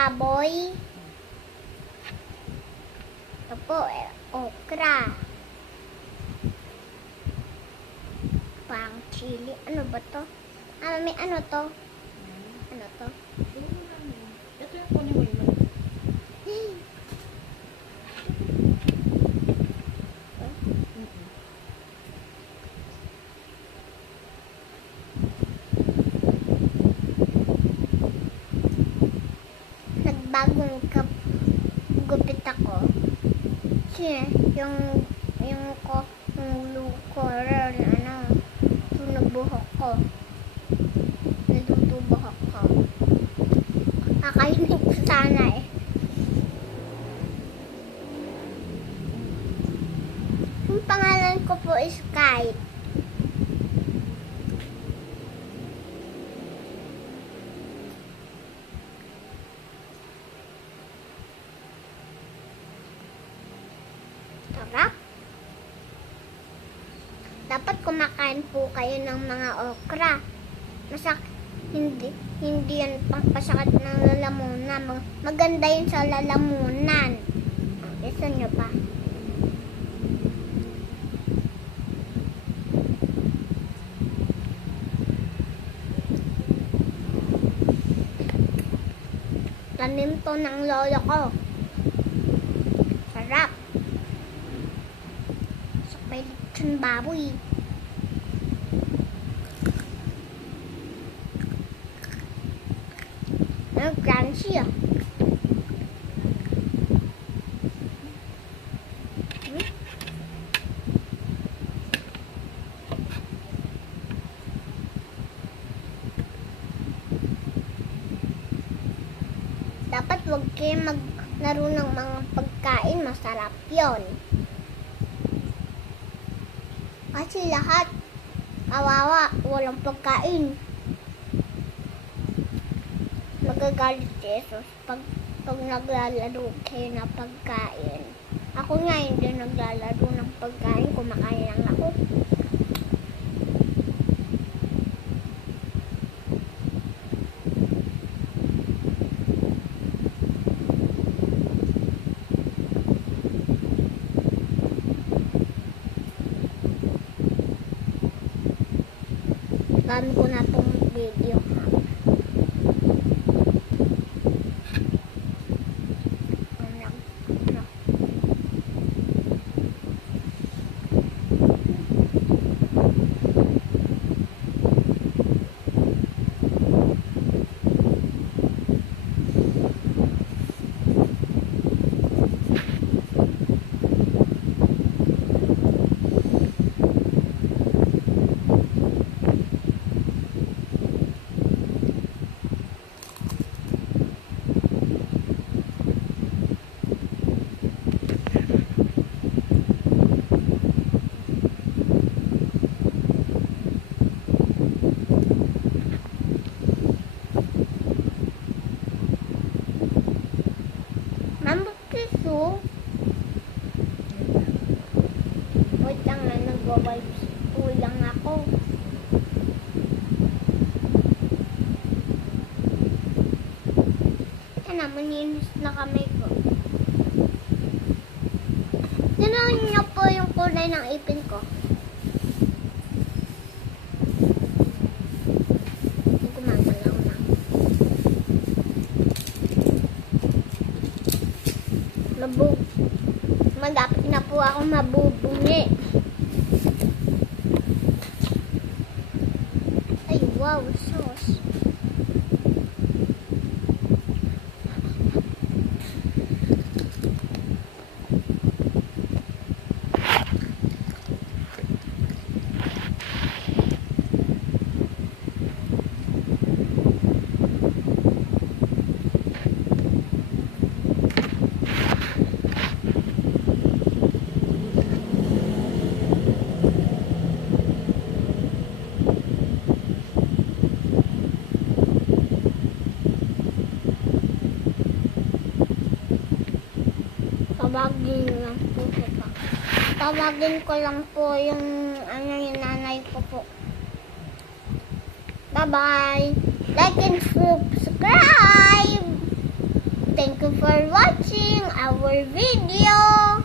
baboy. Ito po, okra. Pang chili. Ano ba to? May ano to? Ano to? Ito yung kunin mo yun. Nagbagong gupit ako. Kasi yung color yung nagbuhok ko. Natutubuhok ko. Kakainin ko sana eh. Yung pangalan ko po is Kite. Sarap. Dapat kumakain po kayo ng mga okra. Hindi yan pangpasakit ng lalamunan. Maganda yun sa lalamunan. Gusto nyo pa? Tanim to ng lolo ko. Sarap. Sakay lechon baboy. Ang crunchy ah. Dapat wag kayo maglaro ng mga pagkain. Masarap yon. Kasi lahat kawawa, walang pagkain. Magagalit si Jesus pag naglalaro kayo na pagkain. Ako nga hindi naglalaro ng pagkain, kumakain lang ako. Dami ko na tong video. Wait lang na, nag-vibes po lang ako. Yan na, maninis na kamay ko. Tinahin niyo po yung kulay ng ipin ko. Gumagalaw na. Malapit na po ako mabubungi. Ay, wow, sauce. Tawagin ko lang po yung yung nanay ko po. Bye-bye. Like and subscribe. for watching our video.